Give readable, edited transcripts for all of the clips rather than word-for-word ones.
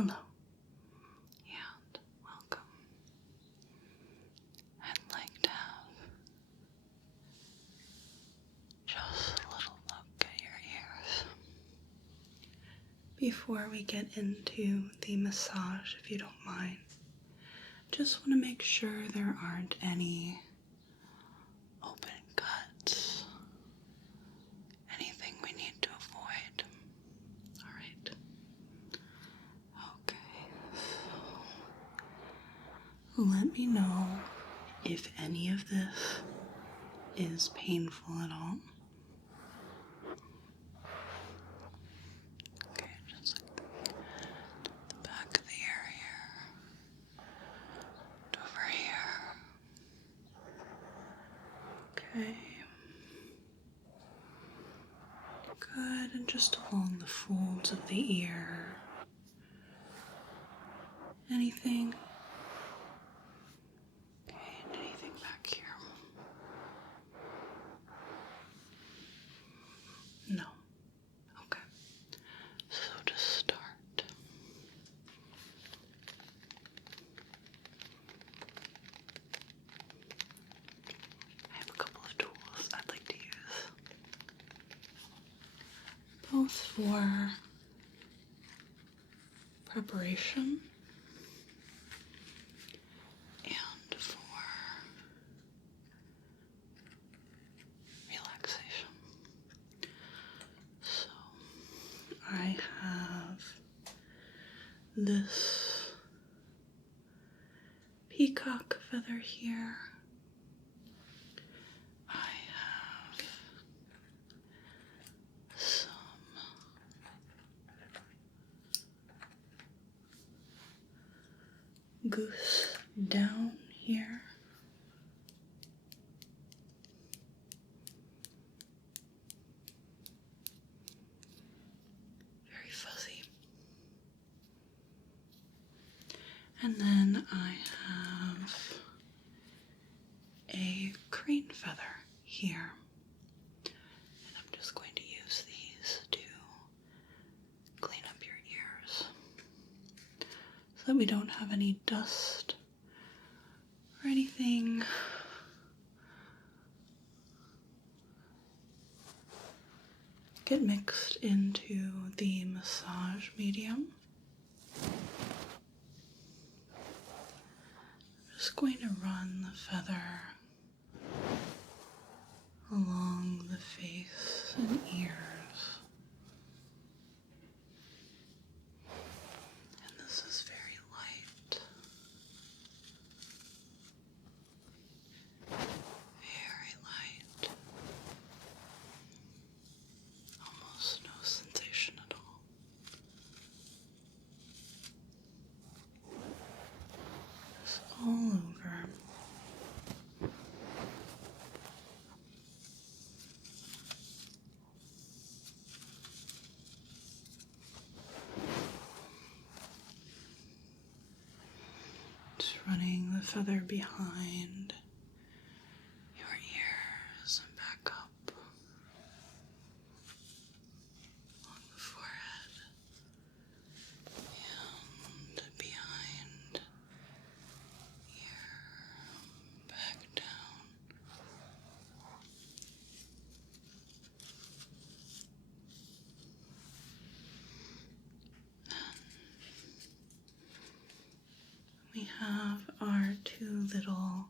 Hello and welcome. I'd like to have just a little look at your ears before we get into the massage, if you don't mind. Just want to make sure there aren't any open cuts, anything we need to avoid. Alright. Okay, so let me know if any of this is painful at all. Okay, just like the back of the ear here. And over here. Okay. Good, and just along the folds of the ear. Anything? Okay, and anything back here? No. Okay. So to start, I have a couple of tools I'd like to use, both for preparation and for relaxation. So I have this peacock feather here. I have some goose down here. Very fuzzy. And then I have a crane feather here. And I'm just going to use these to clean up your ears so that we don't have any dust or anything get mixed into the massage medium. I'm just going to run the feather along the face and ears. And this is very light. Very light. Almost no sensation at all. It's all over. Just running the feather behind your ears and back up along the forehead and behind here, back down. We have our two little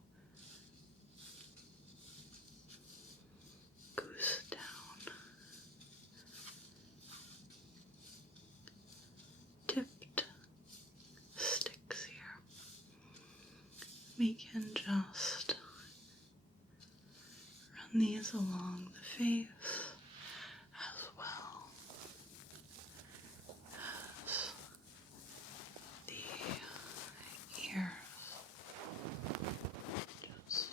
goose down tipped sticks here. We can just run these along the face as well as the ears. Just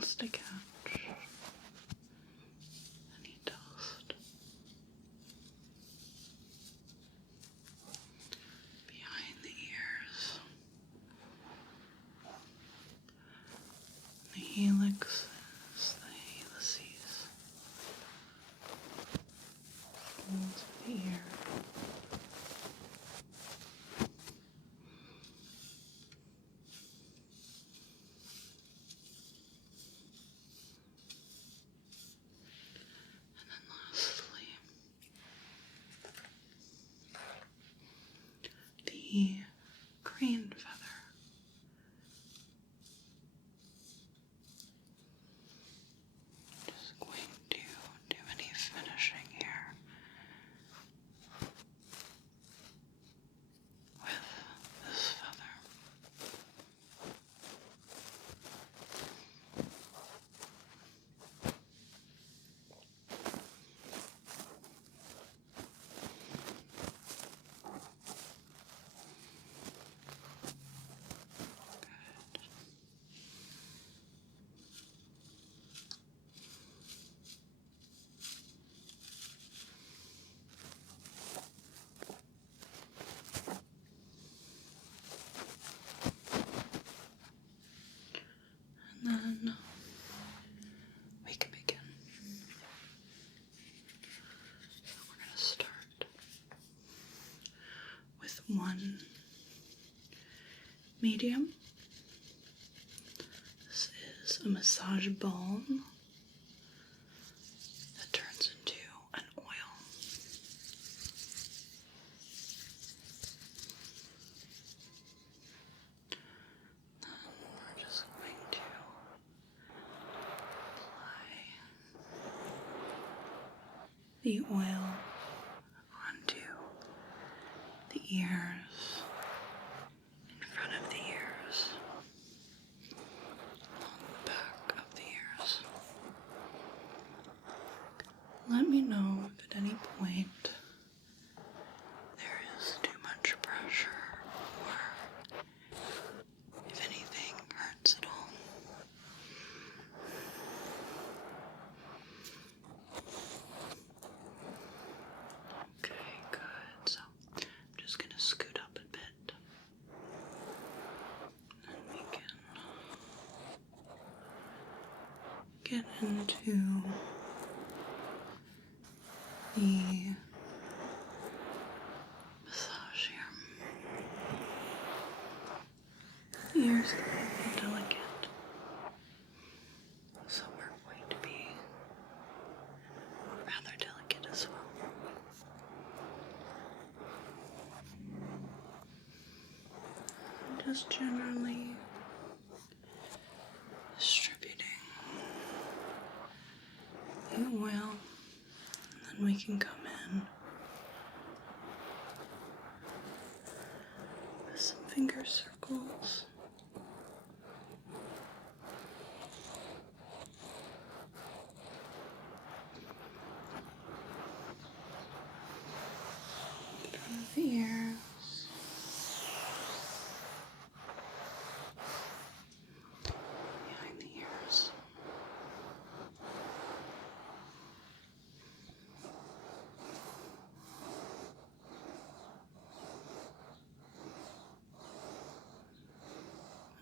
just to catch any dust behind the ears, the helixes, the helices, folds of the ear. The crane feather. Just going to do any finishing here with this feather. And then we can begin. We're going to start with one medium. This is a massage balm that turns into an oil. We're just going to apply the oil onto the ears, in front of the ears, along the back of the ears. Let me know if at any point there is too much pressure or if anything hurts at all. Okay, good. So I'm just going to scoot up a bit. And we can get into the massage here. The ears can be delicate, so we're going to be rather delicate as well. Just generally distributing the oil, and then we can come in with some finger circles. In front of the ears. Behind the ears.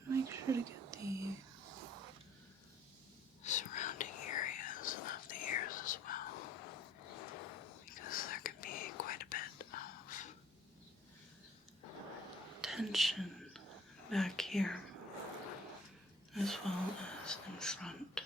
Make sure to get the surrounding areas of the ears as well, because there can be quite a bit of tension back here as well as in front.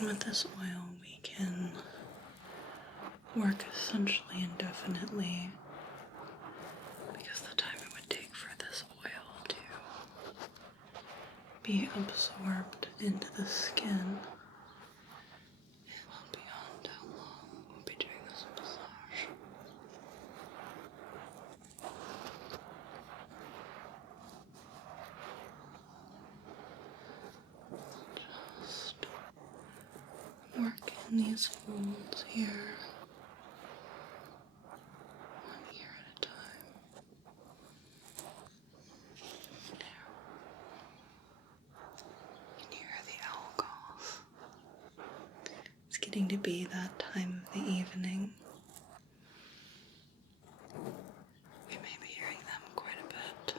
And with this oil, we can work essentially indefinitely, because the time it would take for this oil to be absorbed into the skin, it will be beyond how long we'll be doing this massage. Just work in these folds here, one ear at a time. There. You can hear the owl calls. It's getting to be that time of the evening. We may be hearing them quite a bit.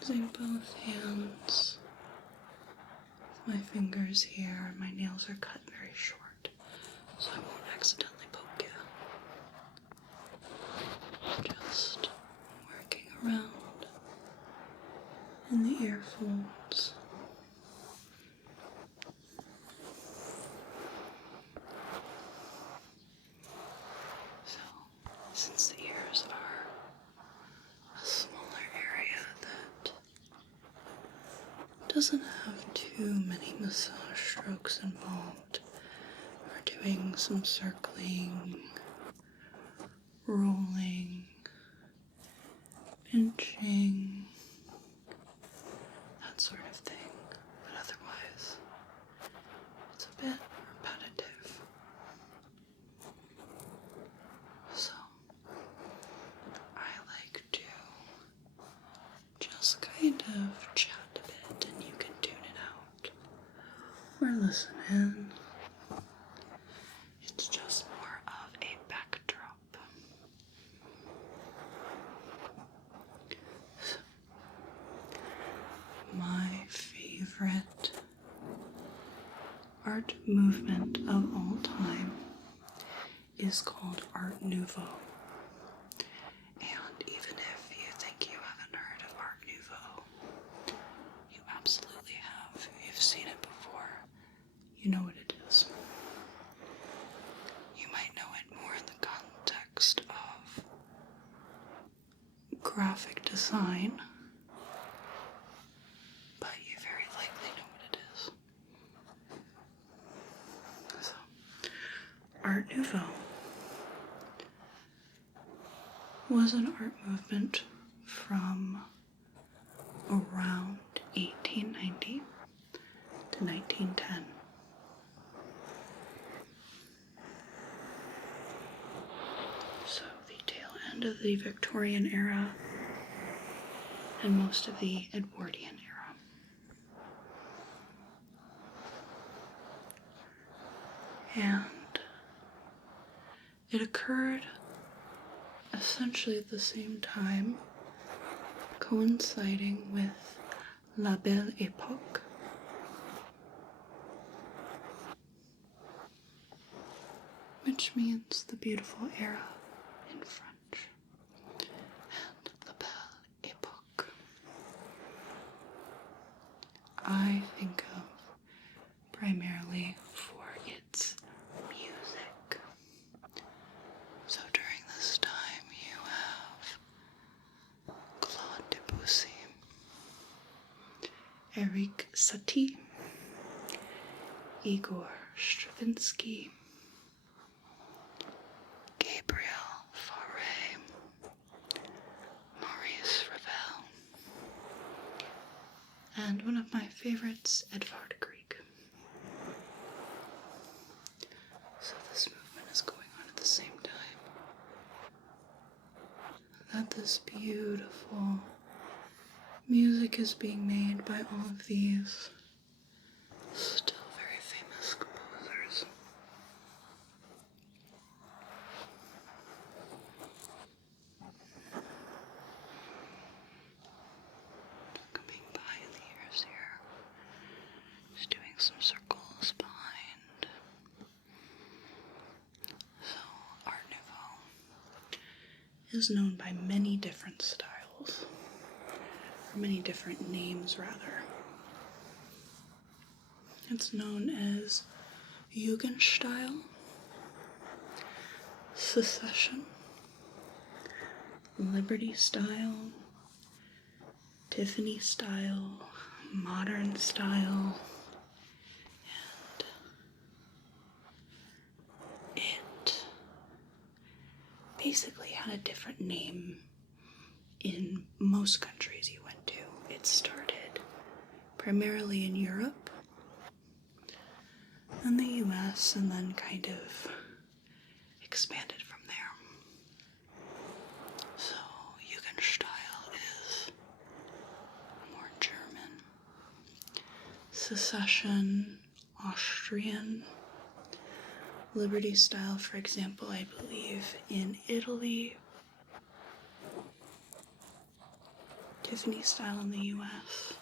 Using both hands, with my fingers here, my nails are cut very short, so I won't accidentally poke you. Just working around in the ear folds. So, since the ears are a smaller area that doesn't have too many massage strokes involved, we're doing some circling, rolling, pinching, that sort of thing, but otherwise it's a bit repetitive. So I like to just kind of chat a bit and you can tune it out or listen in. It's just more of a backdrop. So, my favorite art movement of all time is called Art Nouveau. And even if you think you haven't heard of Art Nouveau, you absolutely have. You've seen it before. You know what it is. You might know it more in the context of graphic design, but you very likely know what it is. So, Art Nouveau was an art movement from around 1890 to 1910. So the tail end of the Victorian era and most of the Edwardian era. And it occurred essentially at the same time, coinciding with La Belle Époque, which means the beautiful era in French, and La Belle Époque I think of primarily for its music. So during this time you have Claude Debussy, Eric Satie, Igor Stravinsky, Gabriel Fauré, Maurice Ravel, and one of my favorites, Edvard Grieg. So this movement is going on at the same time. That this beautiful music is being made by all of these still very famous composers. Coming by in the ears here, just doing some circles behind. So Art Nouveau is known by many different styles, or many different names rather. It's known as Jugendstil, Secession, Liberty style, Tiffany style, modern style, and it basically had a different name in most countries you went to. It started primarily in Europe and the US, and then kind of expanded from there. So Jugendstil is more German. Secession, Austrian. Liberty style, for example, I believe in Italy. Tiffany style in the US.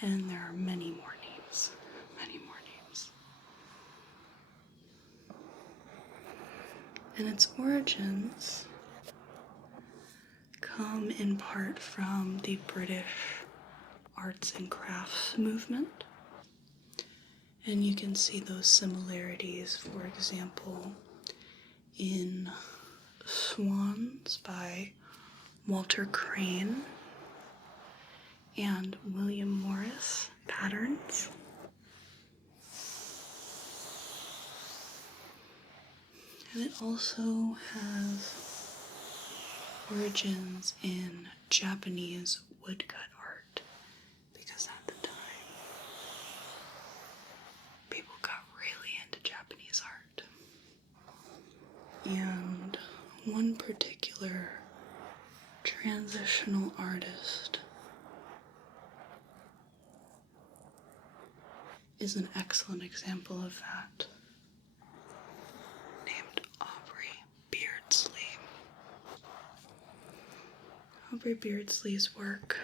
And there are many more names. Many more names. And its origins come in part from the British arts and crafts movement. And you can see those similarities, for example, in Swans by Walter Crane and William Morris patterns. And it also has origins in Japanese woodcut art, because at the time people got really into Japanese art. And one particular transitional artist is an excellent example of that, named Aubrey Beardsley. Aubrey Beardsley's work,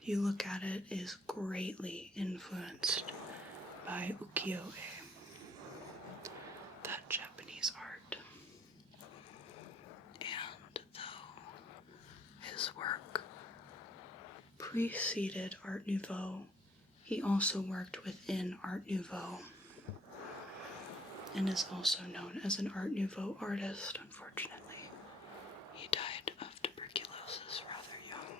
if you look at it, is greatly influenced by ukiyo-e, that Japanese art. And though his work preceded Art Nouveau, he also worked within Art Nouveau and is also known as an Art Nouveau artist, unfortunately. He died of tuberculosis rather young.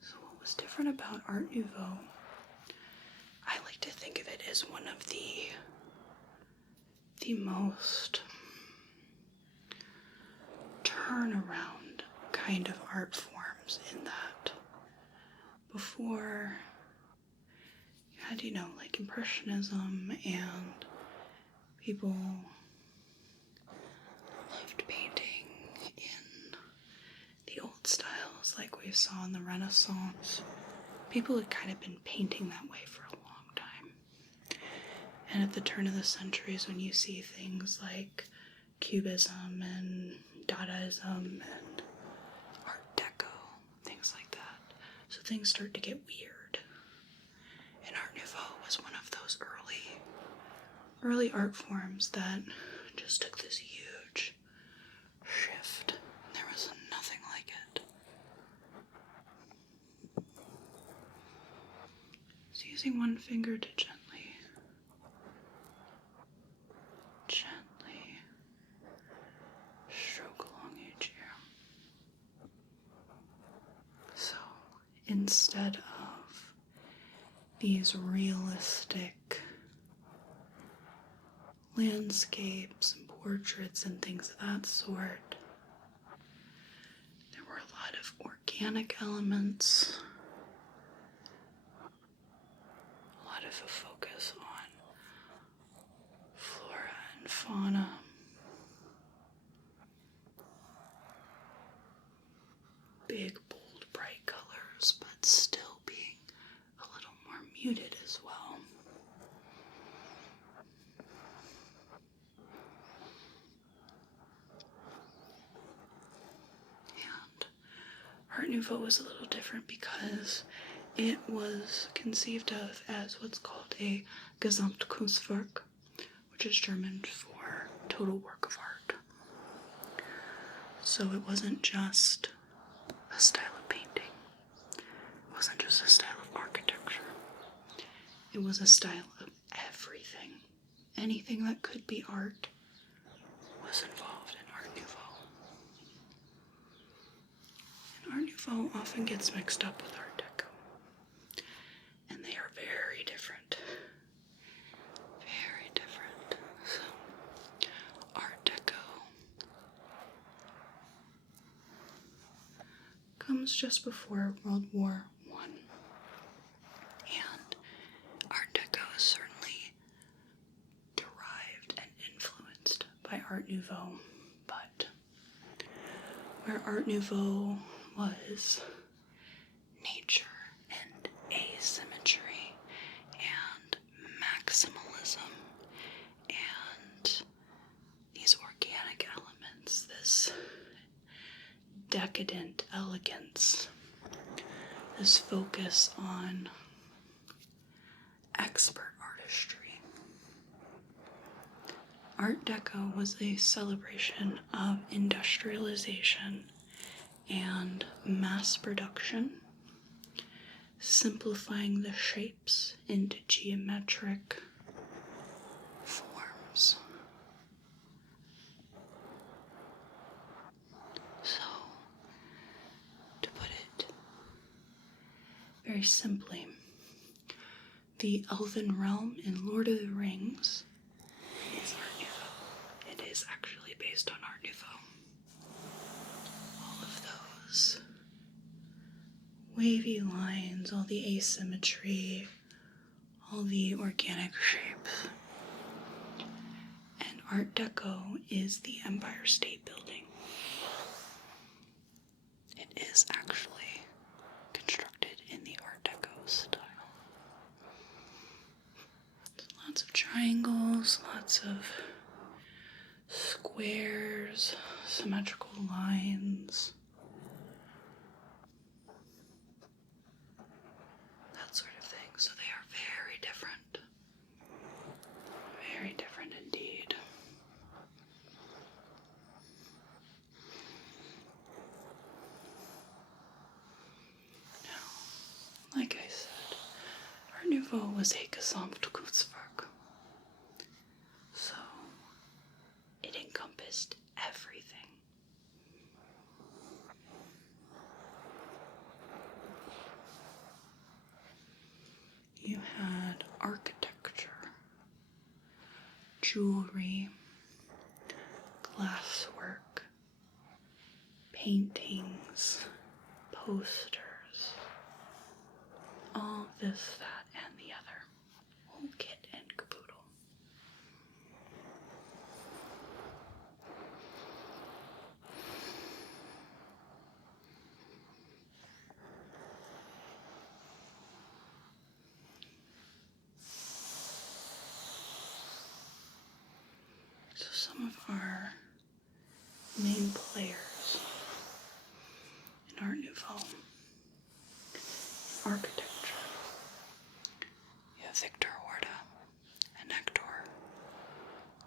So what was different about Art Nouveau? I like to think of it as one of the most turnaround kind of art forms, in that before you had, like Impressionism, and people loved painting in the old styles like we saw in the Renaissance. People had kind of been painting that way for a long time. And at the turn of the century is when you see things like Cubism and Dadaism and Art Deco, things like that. So things start to get weird. And Art Nouveau was one of those early art forms that just took this huge shift. There was nothing like it. So using one finger to gently stroke along each ear. So instead of these realistic landscapes and portraits and things of that sort, there were a lot of organic elements, a lot of a focus on flora and fauna. Big, bold, bright colors, but still being a little more muted as well. And Art Art Nouveau was a little different because it was conceived of as what's called a Gesamtkunstwerk, which is German for total work of art. So it wasn't just a style of painting. It wasn't just a style of architecture. It was a style of everything. Anything that could be art was involved in Art Nouveau. And Art Nouveau often gets mixed up with Art Deco. And they are very different. Very different. So, Art Deco comes just before World War I. And Art Deco is certainly derived and influenced by Art Nouveau, but where Art Nouveau was nature and asymmetry and maximalism and these organic elements, this decadent elegance, this focus on expert artistry. Art Deco was a celebration of industrialization and mass production, simplifying the shapes into geometric forms. So, to put it very simply, the elven realm in Lord of the Rings is Art Nouveau. It is actually based on Art Nouveau. All of those wavy lines, all the asymmetry, all the organic shapes. And Art Deco is the Empire State Building. It is actually constructed in the Art Deco style. Lots of triangles, lots of squares, symmetrical lines, that sort of thing. So they are very different. Very different indeed. Now, like I said, Art Nouveau was a Gesamtkunstwerk. So it encompassed everything. You had architecture, jewelry, glasswork, paintings, posters, all this, that, and the other. Whole kit and caboodle. So some of our main players in Art Nouveau, in architecture, you have Victor Horta and Hector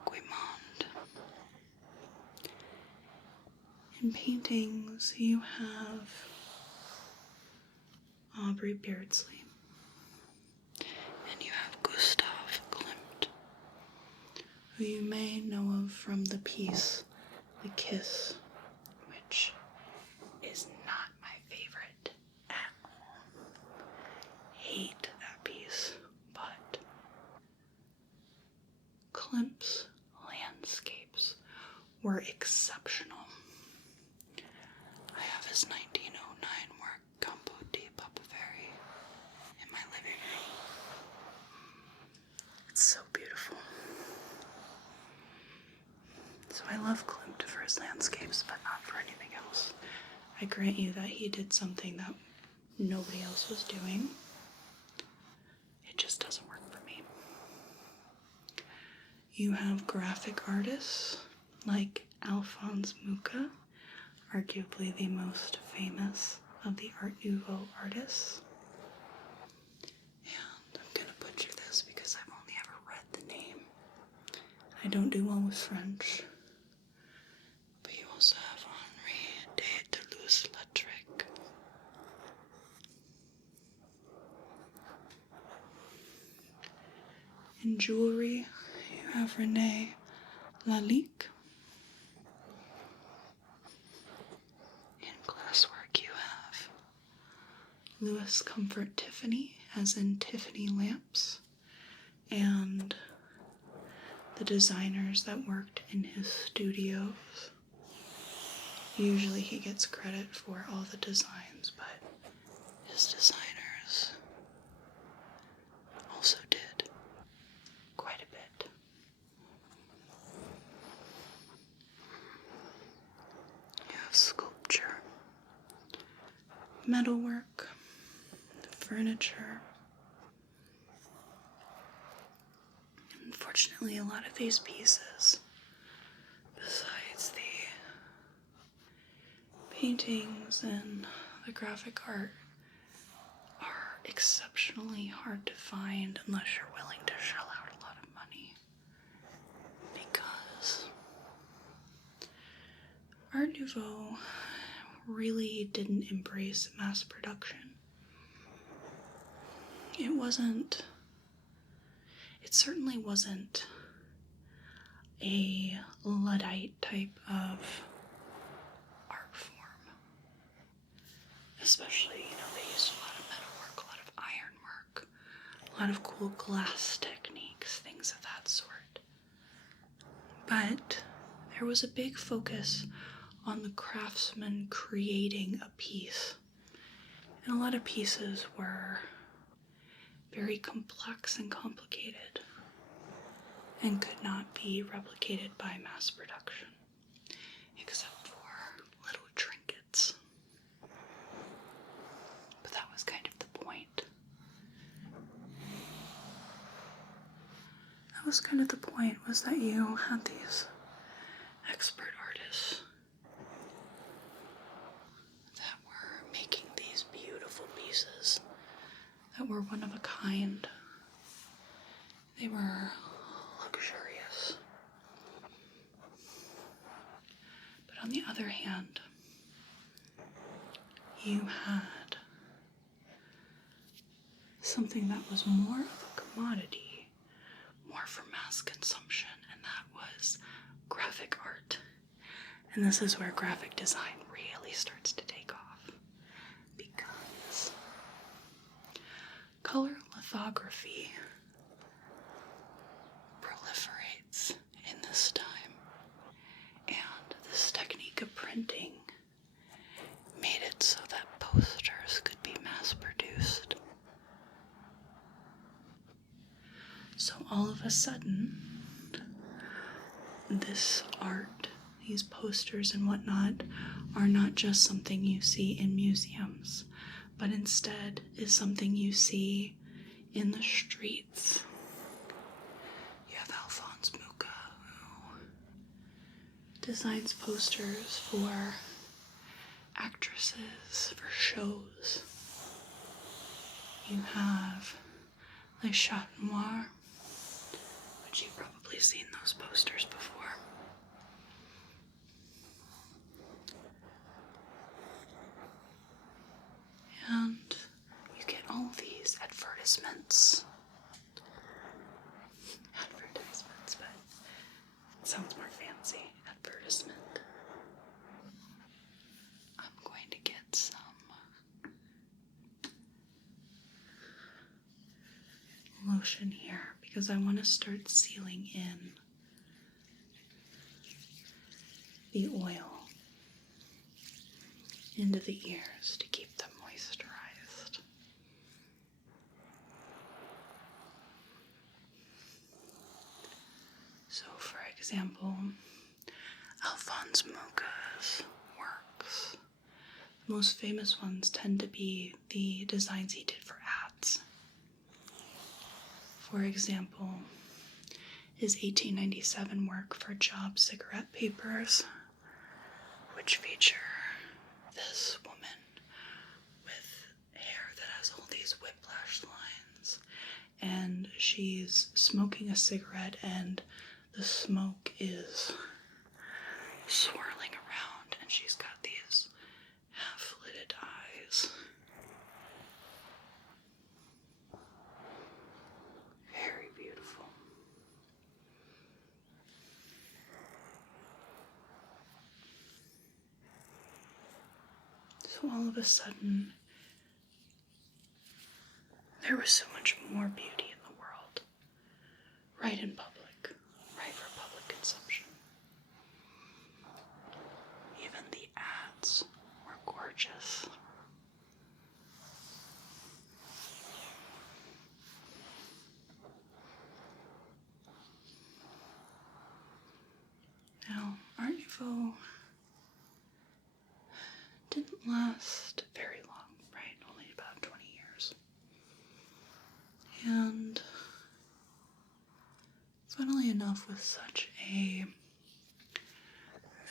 Guimond. In paintings, you have Aubrey Beardsley, and you have Gustav Klimt, who you may know of from the piece The Kiss, which is not my favorite at all. Hate that piece, but Klimt's landscapes were exceptional. I have his 1909 work, Campo di Papaveri, in my living room. It's so beautiful. So I love Klimt for his landscapes, but not for anything else. I grant you that he did something that nobody else was doing. It just doesn't work for me. You have graphic artists like Alphonse Mucha, arguably the most famous of the Art Nouveau artists. And I'm going to butcher this because I've only ever read the name. I don't do well with French. But you also have Henri de Toulouse-Lautrec. In jewelry, you have René Lalique. In glasswork, you have Louis Comfort Tiffany, as in Tiffany lamps, and the designers that worked in his studios. Usually he gets credit for all the designs, but his designers also did quite a bit. You have sculpture, metalwork, furniture. Unfortunately, a lot of these pieces, besides the paintings and the graphic art, are exceptionally hard to find unless you're willing to shell out a lot of money. Because Art Nouveau really didn't embrace mass production. It certainly wasn't a Luddite type of art form. Especially, they used a lot of metalwork, a lot of ironwork, a lot of cool glass techniques, things of that sort. But there was a big focus on the craftsman creating a piece. And a lot of pieces were very complex and complicated and could not be replicated by mass production, except for little trinkets. But that was kind of the point. Was that you had these expert artists that were making these beautiful pieces that were one of a kind. They were luxurious. But on the other hand, you had something that was more of a commodity, more for mass consumption, and that was graphic art. And this is where graphic design really starts to take off, because color lithography proliferates in this time, and this technique of printing made it so that posters could be mass produced. So all of a sudden, this art, these posters and whatnot, are not just something you see in museums, but instead is something you see in the streets. You have Alphonse Mucha, who designs posters for actresses, for shows. You have Les Chat Noir, which you've probably seen those posters before. And you get all these advertisements. But it sounds more fancy. Advertisement. I'm going to get some lotion here because I want to start sealing in the oil into the ears to keep them moisturized. So, for example, Alphonse Mucha's works, the most famous ones tend to be the designs he did for ads. For example, his 1897 work for Job cigarette papers, which feature this woman and she's smoking a cigarette, and the smoke is swirling around, and she's got these half-lidded eyes. Very beautiful. So all of a sudden, there was so much more beauty in the world, right in public, right for public consumption. Even the ads were gorgeous. Now, Art Nouveau didn't last very long, right? Only about 20 years. And funnily enough, with such a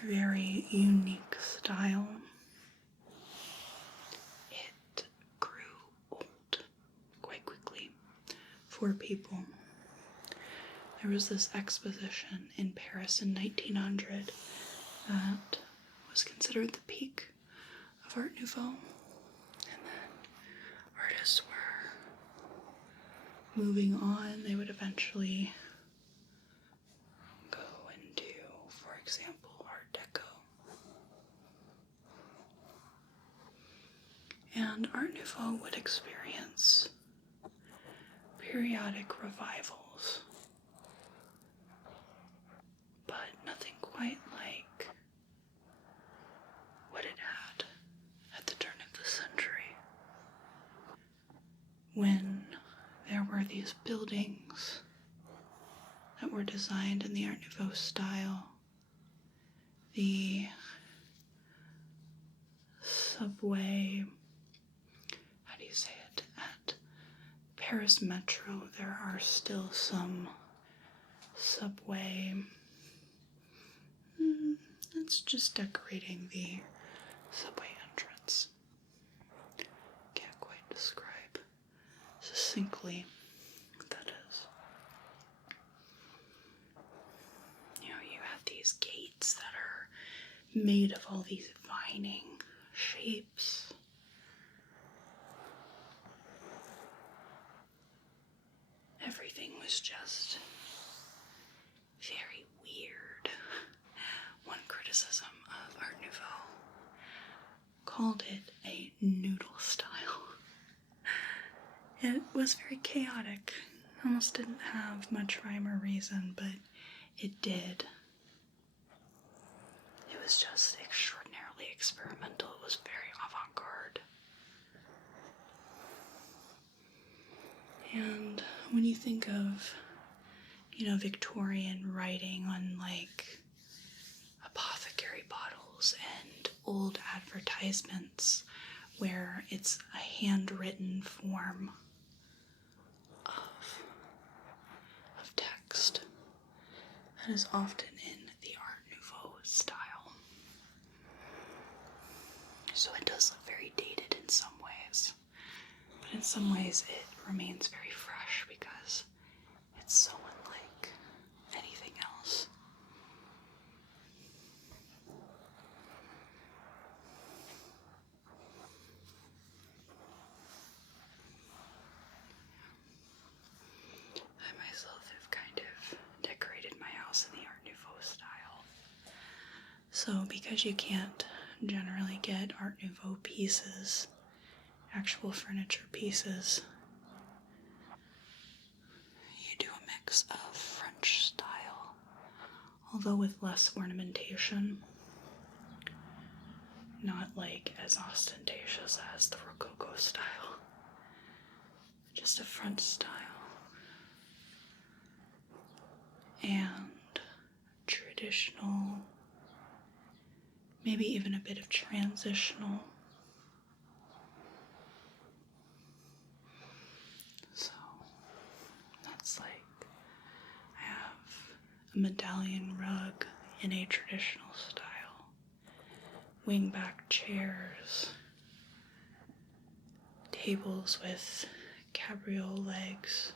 very unique style, it grew old quite quickly for people. There was this exposition in Paris in 1900 that was considered the peak of Art Nouveau, and then artists were moving on. They would eventually go into, for example, Art Deco. And Art Nouveau would experience periodic revivals, but nothing quite like what it had at the turn of the century, when there were these buildings that were designed in the Art Nouveau style. The subway, how do you say it, at Paris Metro, there are still some subway, it's just decorating the subway entrance. Can't quite describe succinctly what that is. You know, you have these gates that are made of all these vining shapes. Everything was just very weird. One criticism of Art Nouveau called it a noodle style. It was very chaotic. Almost didn't have much rhyme or reason, but it did. It was just extraordinarily experimental. It was very avant-garde. And when you think of, you know, Victorian writing on like apothecary bottles and old advertisements where it's a handwritten form of text, that is often in the Art Nouveau style. So it does look very dated in some ways, but in some ways it remains very fresh because it's so unlike anything else. I myself have kind of decorated my house in the Art Nouveau style. So because you can't generally get Art Nouveau pieces, actual furniture pieces, you do a mix of French style, although with less ornamentation. Not like as ostentatious as the Rococo style. Just a French style. And traditional, maybe even a bit of transitional. So that's like, I have a medallion rug in a traditional style, wingback chairs, tables with cabriole legs,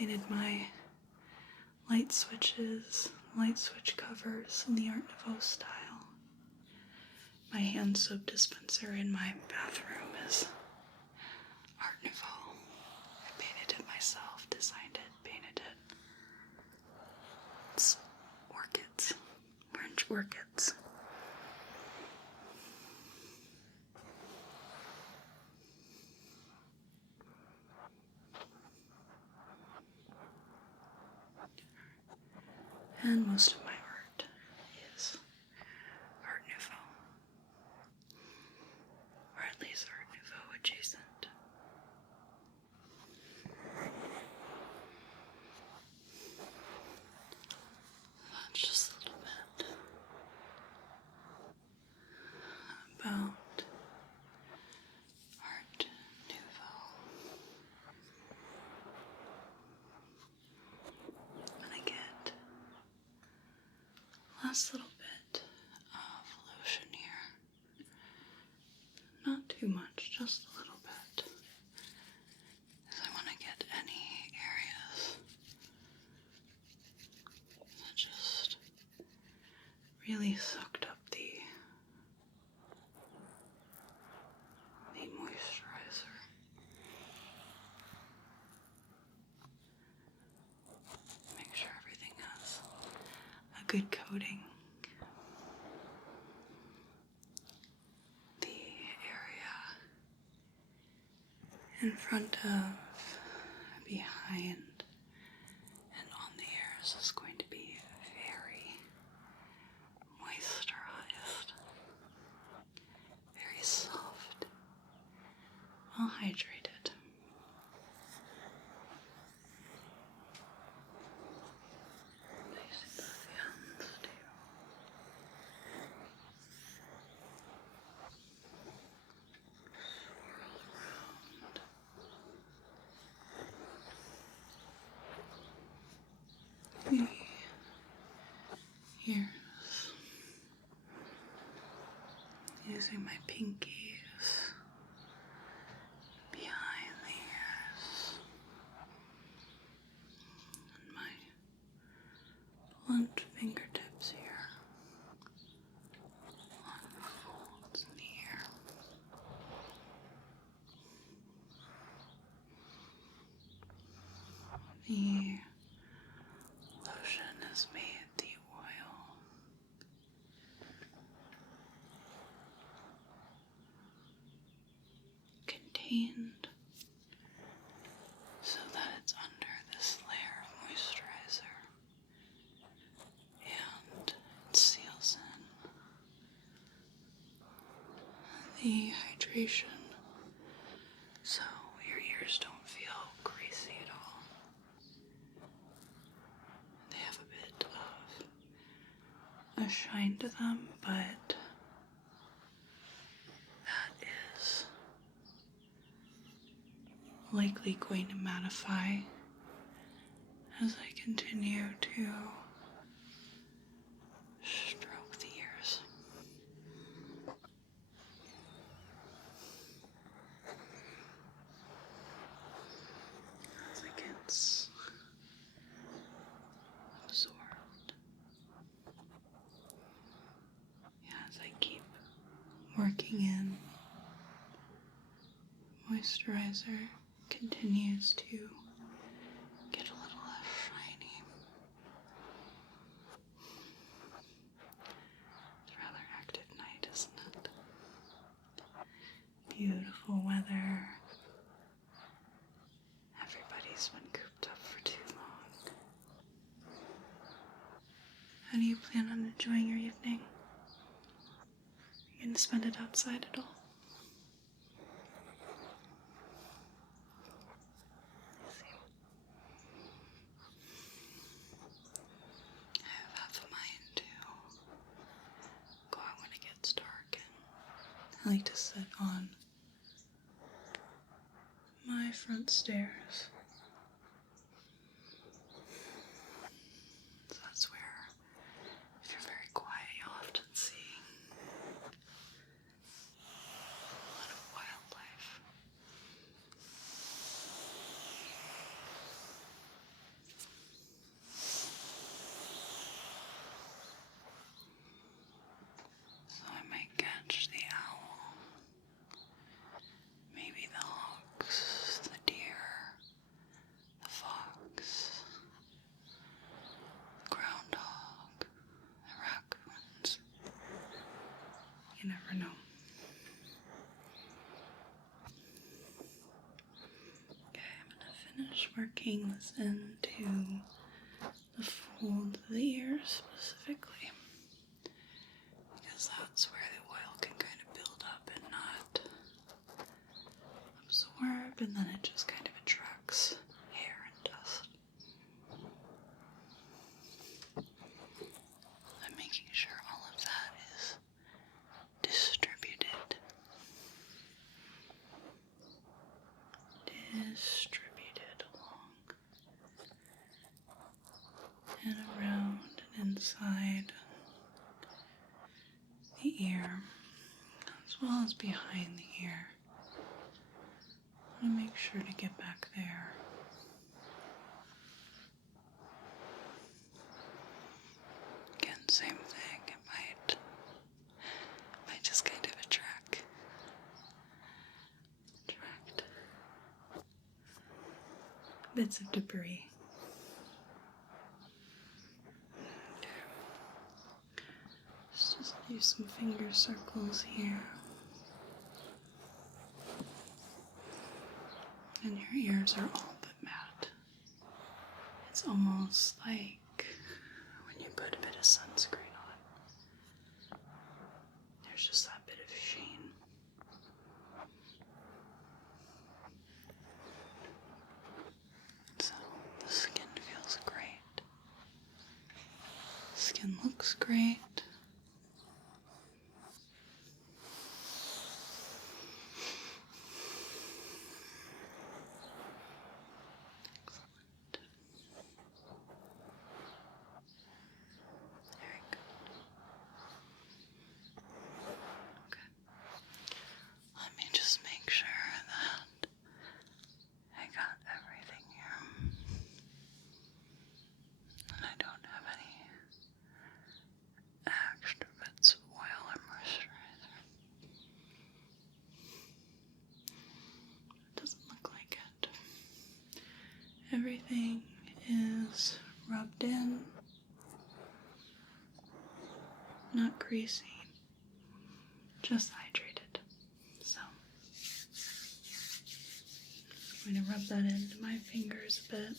painted my light switches, light switch covers in the Art Nouveau style. My hand soap dispenser in my bathroom is Art Nouveau. I painted it myself, designed it, painted it. It's orchids, orange orchids. And most of my art is Art Nouveau, or at least Art Nouveau adjacent. That's just a little bit about Art Nouveau. And I get last little bit of lotion here. Not too much, just a little bit. Because I want to get any areas that just really soaked up the moisturizer. Make sure everything has a good coating. The area in front of, behind, and on the ears is going to be very moisturized, very soft, well hydrated. Nice the hands too. Swirl around. Ears. Using my pinkies behind the ears and my blunt fingertips here on the folds in the ear. The lotion has made the oil contained so that it's under this layer of moisturizer and it seals in the hydration so your ears don't feel greasy at all. They have a bit of a shine to them, but that is likely going to mattify as I continue to stroke the ears. As it gets absorbed. As I keep working in, moisturizer continues to get a little less shiny. It's a rather active night, isn't it? Beautiful weather. Everybody's been cooped up for too long. How do you plan on enjoying your evening? Are you going to spend it outside at all? I like to sit on my front stairs. So that's where, if you're very quiet, you'll often see a lot of wildlife. working this into the fold of the ears specifically, because that's where the oil can kind of build up and not absorb, and then it just kind of attracts hair and dust. I'm making sure all of that is distributed along and around and inside the ear, as well as behind the ear. I want to make sure to get back there. Again, same thing. It might just kind of attract bits of debris. Let's just do some finger circles here. And your ears are all but matte. It's almost like when you put a bit of sunscreen on. There's just that bit of sheen. So the skin feels great. Skin looks great. Everything is rubbed in, not greasy, just hydrated. So I'm going to rub that into my fingers a bit.